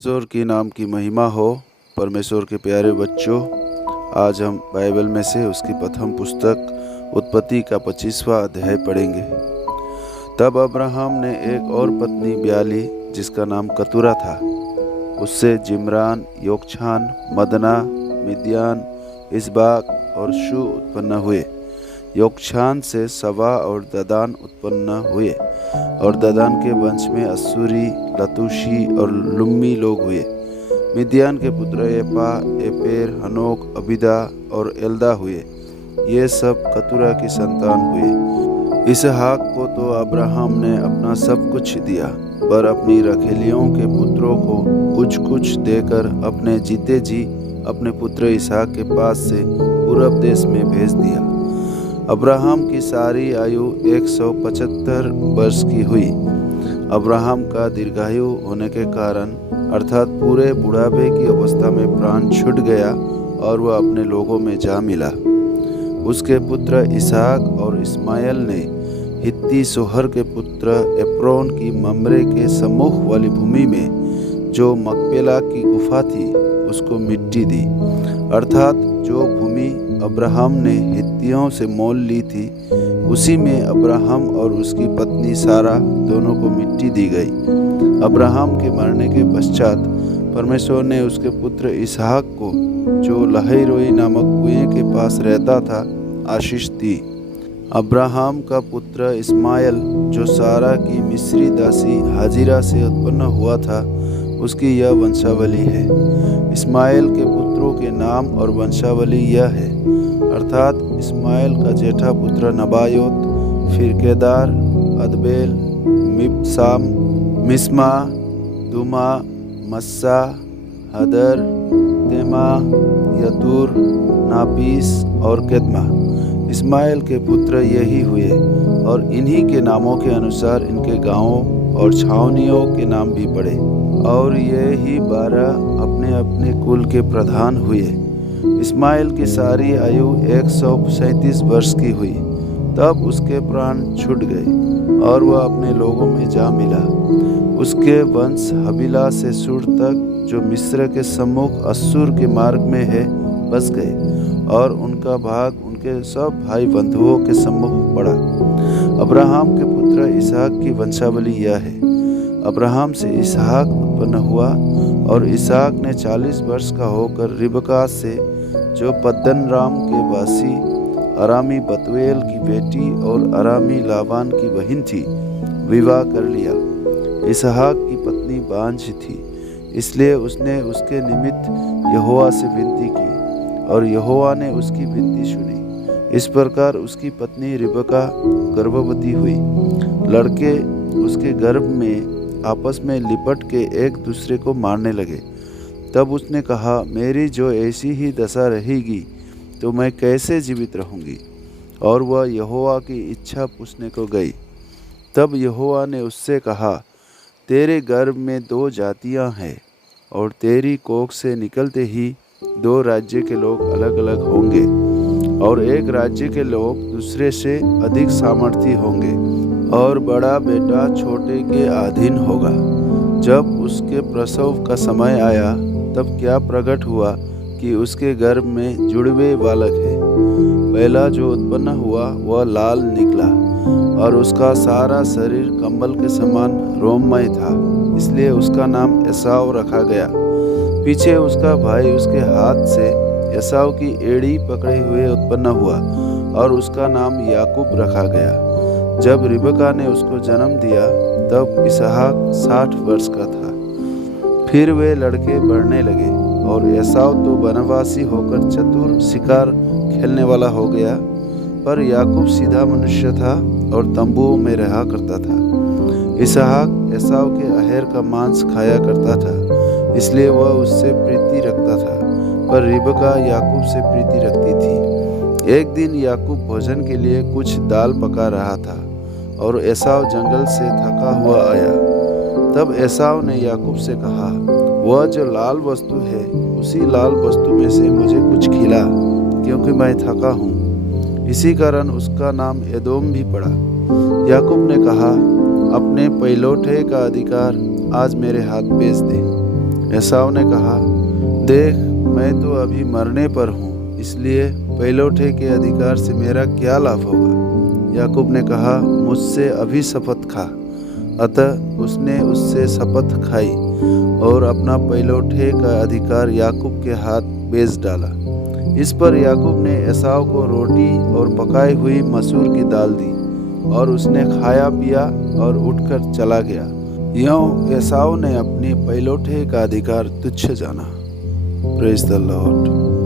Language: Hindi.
परमेश्वर की नाम की महिमा हो। परमेश्वर के प्यारे बच्चों, आज हम बाइबल में से उसकी प्रथम पुस्तक उत्पत्ति का 25वां अध्याय पढ़ेंगे। तब अब्राहम ने एक और पत्नी ब्याह ली जिसका नाम कतूरा था। उससे जिम्रान, योक्षान, मदना, मिद्यान, इसबाक और शू उत्पन्न हुए। योक्षान से सवा और ददान उत्पन्न हुए और ददान के वंश में असूरी, लतूशी और लुम्मी लोग हुए। मिद्यान के पुत्र एपा, एपेर, हनोक, अबीदा और एल्दा हुए। ये सब कतूरा की संतान हुए। इसहाक को तो अब्राहम ने अपना सब कुछ दिया, पर अपनी रखेलियों के पुत्रों को कुछ कुछ देकर अपने जीते जी अपने पुत्र इसहाक के पास से पूरब देश में भेज दिया। अब्राहम की सारी आयु 175 वर्ष की हुई। अब्राहम का दीर्घायु होने के कारण अर्थात पूरे बुढ़ापे की अवस्था में प्राण छूट गया और वह अपने लोगों में जा मिला। उसके पुत्र इसहाक और इस्माइल ने हित्ती सोहर के पुत्र एप्रोन की मम्रे के सम्मुख वाली भूमि में जो मकपेला की गुफा थी उसको मिट्टी दी। अर्थात जो भूमि अब्राहम ने हित्तियों से मोल ली थी उसी में अब्राहम और उसकी पत्नी सारा दोनों को मिट्टी दी गई। अब्राहम के मरने के पश्चात परमेश्वर ने उसके पुत्र इसहाक को, जो लहैरोई नामक कुएं के पास रहता था, आशीष दी। अब्राहम का पुत्र इस्माइल, जो सारा की मिस्री दासी हाजिरा से उत्पन्न हुआ था, उसकी यह वंशावली है। इस्माइल के पुत्रों के नाम और वंशावली यह है, अर्थात इस्माइल का जेठा पुत्र नबायोत, फिर केदार, अदबेल, मिबसाम, मिस्मा, दुमा, मस्सा, हदर, तेमा, यतूर, नापीस और केदमा। इस्माइल के पुत्र यही हुए और इन्हीं के नामों के अनुसार इनके गांवों और छावनियों के नाम भी पड़े। और ये ही 12 अपने अपने कुल के प्रधान हुए। इस्माइल की सारी आयु 137 वर्ष की हुई। तब उसके प्राण छूट गए और वह अपने लोगों में जा मिला। उसके वंश हबीला से सूर तक, जो मिस्र के सम्मुख अस्सुर के मार्ग में है, बस गए और उनका भाग उनके सब भाई बंधुओं के सम्मुख पड़ा। अब्राहम के पुत्र इसहाक की वंशावली यह है। अब्राहम से इसहाक उत्पन्न हुआ और इसहाक ने 40 वर्ष का होकर रिबका से, जो पद्दनराम के वासी अरामी बतूएल की बेटी और अरामी लाबान की बहन थी, विवाह कर लिया। इसहाक की पत्नी बांझ थी, इसलिए उसने उसके निमित्त यहोवा से विनती की और यहोवा ने उसकी विनती सुनी। इस प्रकार उसकी पत्नी रिबका गर्भवती हुई। लड़के उसके गर्भ में आपस में लिपट के एक दूसरे को मारने लगे। तब उसने कहा, मेरी जो ऐसी ही दशा रहेगी तो मैं कैसे जीवित रहूँगी? और वह यहोवा की इच्छा पूछने को गई। तब यहोवा ने उससे कहा, तेरे गर्भ में 2 जातियाँ हैं और तेरी कोख से निकलते ही 2 राज्य के लोग अलग अलग होंगे और एक राज्य के लोग दूसरे से अधिक सामर्थी होंगे और बड़ा बेटा छोटे के अधीन होगा। जब उसके प्रसव का समय आया तब क्या प्रकट हुआ कि उसके गर्भ में जुड़वे बालक है। पहला जो उत्पन्न हुआ वह लाल निकला और उसका सारा शरीर कंबल के समान रोममय था, इसलिए उसका नाम एसाव रखा गया। पीछे उसका भाई उसके हाथ से एसाव की एड़ी पकड़े हुए उत्पन्न हुआ और उसका नाम याकूब रखा गया। जब रिबका ने उसको जन्म दिया तब इसहाक 60 वर्ष का था। फिर वे लड़के बढ़ने लगे और एसाव तो वनवासी होकर चतुर शिकार खेलने वाला हो गया, पर याकूब सीधा मनुष्य था और तंबुओं में रहा करता था। इसहाक एसाव के अहेर का मांस खाया करता था, इसलिए वह उससे प्रीति रखता था, पर रिबका याकूब से प्रीति रखती थी। एक दिन याकूब भोजन के लिए कुछ दाल पका रहा था और एसाव जंगल से थका हुआ आया। तब एसाव ने याकूब से कहा, वह जो लाल वस्तु है उसी लाल वस्तु में से मुझे कुछ खिला, क्योंकि मैं थका हूँ। इसी कारण उसका नाम एदोम भी पड़ा। याकूब ने कहा, अपने पहिलौठे का अधिकार आज मेरे हाथ बेच दे। एसाव ने कहा, देख, मैं तो अभी मरने पर हूँ, इसलिए पहलौठे के अधिकार से मेरा क्या लाभ होगा। याकूब ने कहा, मुझसे अभी शपथ खा। अतः उसने उससे शपथ खाई और अपना पहलौठे का अधिकार याकूब के हाथ बेच डाला। इस पर याकूब ने एसाव को रोटी और पकाई हुई मसूर की दाल दी और उसने खाया पिया और उठकर चला गया। यूं एसाव ने अपने पहलौठे का अधिकार तुच्छ जाना। Praise the Lord.